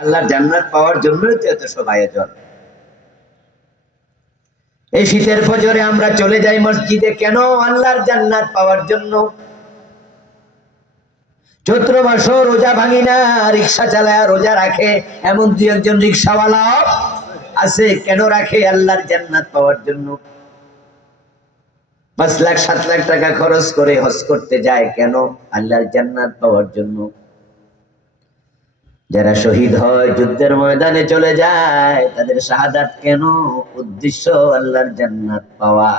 আল্লাহর জান্নাত পাওয়ার জন্যই তো এত সব আয়োজন। এই শীতের ফজরে আমরা চলে যাই মসজিদে কেন? আল্লাহর জান্নাত পাওয়ার জন্য। চৈত্র মাসও রোজা ভাঙি না, রিক্সা চালায় রোজা রাখে এমন দুই একজন রিক্সাওয়ালা আছে। কেন রাখে? আল্লাহর জান্নাত পাওয়ার জন্য। 5 লাখ 7 লাখ টাকা খরচ করে হজ করতে যায় কেন? আল্লাহর জান্নাত পাওয়ার জন্য। যারা শহীদ হয়, যুদ্ধের ময়দানে চলে যায়, তাদের শাহাদাত কেন? উদ্দেশ্য আল্লাহর জান্নাত পাওয়া।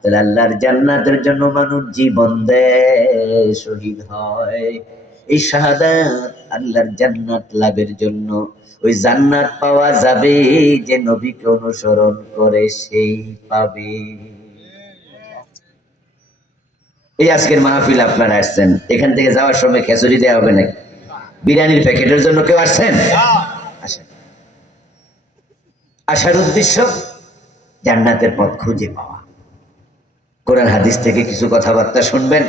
তাহলে আল্লাহর জান্নাতের জন্য মানুষ জীবন দেয়, শহীদ হয়। এই শাহাদাত আল্লাহর জান্নাত লাভের জন্য। ওই জান্নাত পাওয়া যাবে যে নবীকে অনুসরণ করে, সেই পাবে। এই আজকের মাহফিল আপনারা আসছেন, এখান থেকে যাওয়ার সময় খেচুড়ি দেওয়া হবে নাকি? বিরিয়ানির প্যাকেটের জন্য কেউ আসছেন? আসেন। আসার উদ্দেশ্য জান্নাতের পথ খুঁজে পাওয়া। কোরআন হাদিস থেকে কিছু কথাবার্তা শুনবেন।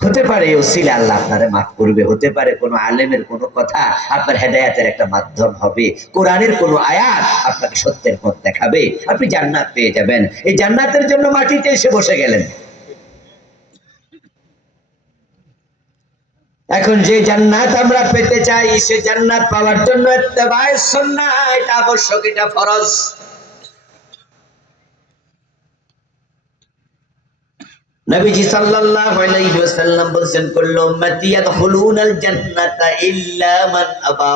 হতে পারে ওসিলা আল্লাহ আপনারে মাফ করবে, হতে পারে কোনো আলেমের কোনো কথা আপনার হেদায়েতের একটা মাধ্যম হবে, কোরআনের কোনো আয়াত আপনাকে সত্যের পথ দেখাবে, আপনি জান্নাত পেয়ে যাবেন। এই জান্নাতের জন্য মাটিতে এসে বসে গেলেন। এখন যে জান্নাত আমরা পেতে চাই, সে জান্নাত পাওয়ার জন্য ইত্তেবায়ে সুন্নাহ এটা আবশ্যক, এটা ফরজ। নবীজি সাল্লাল্লাহু আলাইহি ওয়াসাল্লাম বলেছেন, কুল্লু উম্মতি ইয়াদখুলুনাল জান্নাতা ইল্লা মান আবা।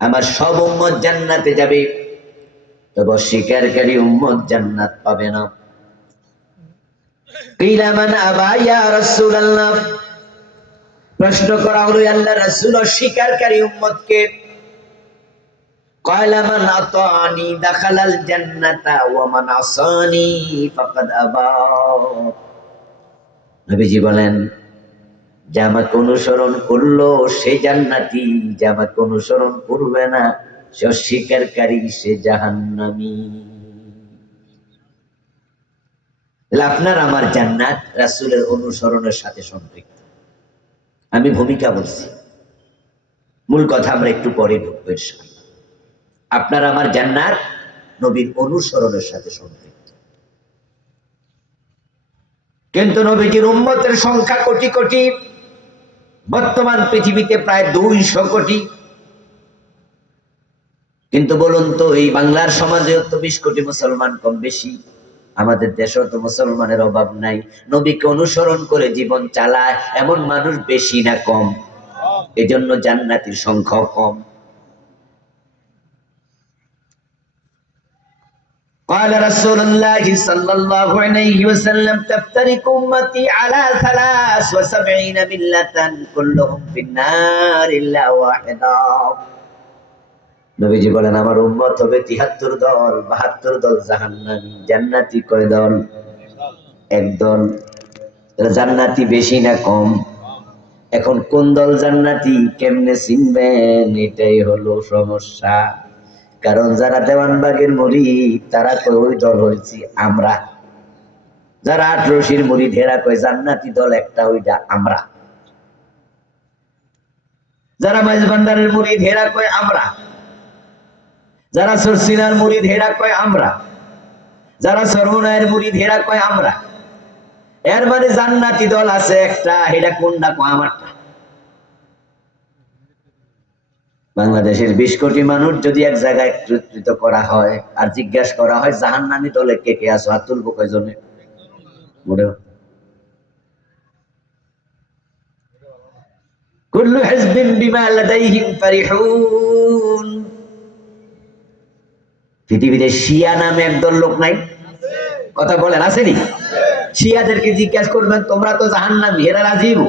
আমার সব উম্মত জান্নাতে যাবে, তবে অস্বীকারী উম্মত জান্নাত পাবে না। কিলা মান আবা ইয়া রাসূলুল্লাহ, প্রশ্ন করা হলো, আল্লাহর রাসূল অস্বীকারী উম্মতকে? ক্বালা মান আতানি দাখালাল জান্নাতা ওয়া মান আসানি ফাকাদ আবা। নবীজি বলেন, যে আমাকে অনুসরণ করলো সে জান্নাতি, যে আমাকে অনুসরণ করবে না সে অস্বীকারী, সে জাহান্নামী। আপনার আমার জান্নাত রাসূলের অনুসরণের সাথে সম্পৃক্ত। আমি ভূমিকা বলছি, মূল কথা আমরা একটু পরে ঢুকবো ইনশাআল্লাহ। আপনার আমার জান্নাত নবীর অনুসরণের সাথে সম্পৃক্ত। কিন্তু নবীজির উম্মতের সংখ্যা কোটি কোটি, বর্তমান পৃথিবীতে প্রায় 200 কোটি। কিন্তু বলুন তো, এই বাংলার সমাজে 20 কোটি মুসলমান কম বেশি, আমাদের দেশেও তো মুসলমানের অভাব নাই। নবীকে অনুসরণ করে জীবন চালায় এমন মানুষ বেশি না কম? এজন্য জান্নাতীর সংখ্যাও কম। قال رسول الله صلى الله عليه وسلم تفترق أمتي على 73 ملة كلهم في النار إلا واحدا। নবীজি বলেন, আমার উম্মত হবে 73 দল, 72 দল জাহান্নামী। জান্নাতি কয় দল? এক দল। জান্নাতি বেশি না কম? এখন কোন দল জান্নাতি কেমনে চিনবেন? এটাই হলো সমস্যা। কারণ যারা দেওয়ানবাগের মুরিদ তারা কয় ওই দল হয়েছি আমরা। যারা আটরশির মুরিদ এরা কয় জান্নাতি দল একটা, ওইটা আমরা। যারা মাইজভান্ডারের মুরিদ এরা কয় আমরা। যারা সরসিনার মুরিদ এরা কয় আমরা। যারা সরহুনায়ের মুরিদ এরা কয় আমরা। এর মানে জান্নাতি দল আছে একটা, এটা কোনটা? কয় আমারটা। বাংলাদেশের 20 কোটি মানুষ যদি এক জায়গায় একত্রিত করা হয় আর জিজ্ঞাসা করা হয় জাহান্নামী দলে কে কে আছো, হাত তুলবো কয়জনে? কুল্লু হিজবিন বিমা লাদাইহিম ফারিহুন। পৃথিবীতে শিয়া নামে একদল লোক নাই? কথা বলেন, আসেনি? শিয়াদেরকে জিজ্ঞাসা করবেন তোমরা তো জাহান্নামী, এরা রাজিব?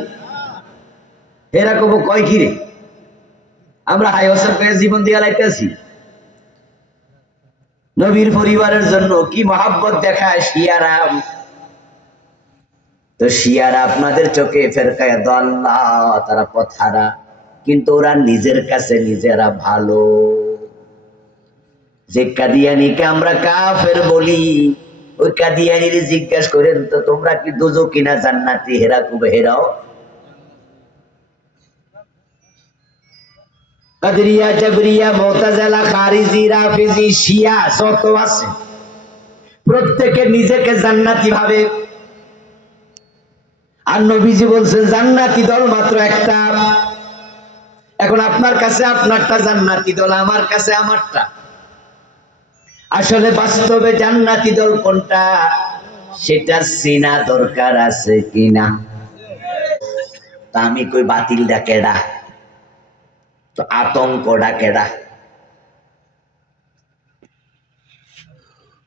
এরা কব কয় কি রে, আমরা হাই হোসেন করে জীবন দিয়া লাইতেছি। নবীর পরিবারের জন্য কি মহাব্বত দেখায় শিয়ারা। তো শিয়ারা আপনাদের চোখে ফেরকায়ে দাল্লাহ, তারা পথহারা, কিন্তু ওরা নিজের কাছে নিজেরা ভালো। যে কাদিয়ানীকে আমরা কাফের বলি, ওই কাদিয়ানীর জিজ্ঞাসা করেন তো তোমরা কি দোজখী না জান্নাতি? হেরা কুবে হেরাও। কাদরিয়া, জাবরিয়া, মুতাজিলা, খারিজি, রাফিজি, শিয়া যত আছে প্রত্যেকে নিজেকে জান্নাতি ভাবে। আর নবীজি বলছেন জান্নাতি দল মাত্র একটা। এখন আপনার কাছে আপনারটা জান্নাতি দল, আমার কাছে আমারটা। আসলে বাস্তবে জান্নাতি দল কোনটা সেটা চেনা দরকার আছে কিনা। তা আমি কই বাতিলটা কেডা, তো আতঙ্কটা কেডা।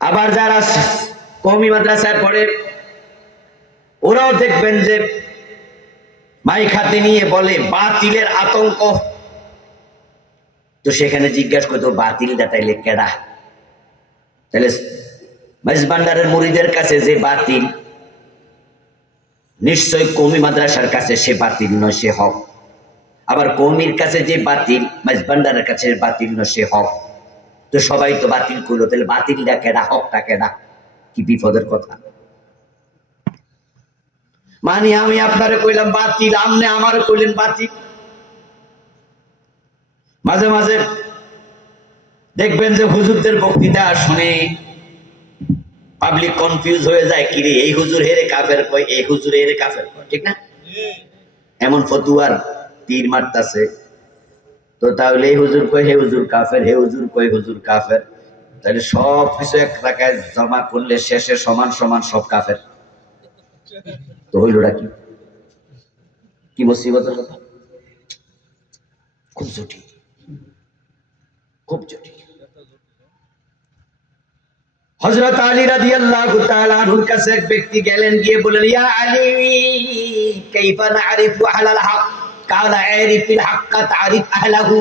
আবার যারা কওমি মাদ্রাসায় পড়ে ওরাও দেখবেন যে মাইক হাতে নিয়ে বলে বাতিলের আতঙ্ক। তো সেখানে জিজ্ঞাসা করতো বাতিলটা তাইলে কেডা। তাহলে মেজবান্ডারের মুরিদের কাছে যে বাতিল, নিশ্চয় কওমি মাদ্রাসার কাছে সে বাতিল নয়, সে হক। আবার কওমির কাছে যে বাতিল, মেজবান্ডারের কাছে বাতিল নয়, সে হক। তো সবাই তো বাতিল করলো, তাহলে বাতিলটা কেডা, হকটা কেডা? কি বিপদের কথা। মানে আমি আপনারে কইলাম বাতিল, আমনে আমারে কইলেন বাতিল। মাঝে মাঝে দেখবেন যে হুজুরদের বক্তৃতা শুনে পাবলিক কনফিউজ হয়ে যায়, কিরে এই হুজুর হেরে কাফের কয়, এই হুজুর হেরে কাফের কয়, ঠিক না? এমন ফতুয়ার তীর মারতাছে। তো তাহলে এই হুজুর কয় হে হুজুর কাফের, হে হুজুর কয় হুজুর কাফের, তাহলে সব কিছু এক টাকায় জমা করলে শেষে সমান সমান সব কাফের। তো হইলটা কি? কি মুসিবতের কথা। খুব জটিল, খুব জটিল। হযরত আলী রাদিয়াল্লাহু তাআলা আনহুর কাছে এক ব্যক্তি গেলেন, গিয়ে বললেন ইয়া আলী কাইফা না'রিফু আহলাল হক, কালা আরিফিল হাক্কা তা'রিফ আহলাহু।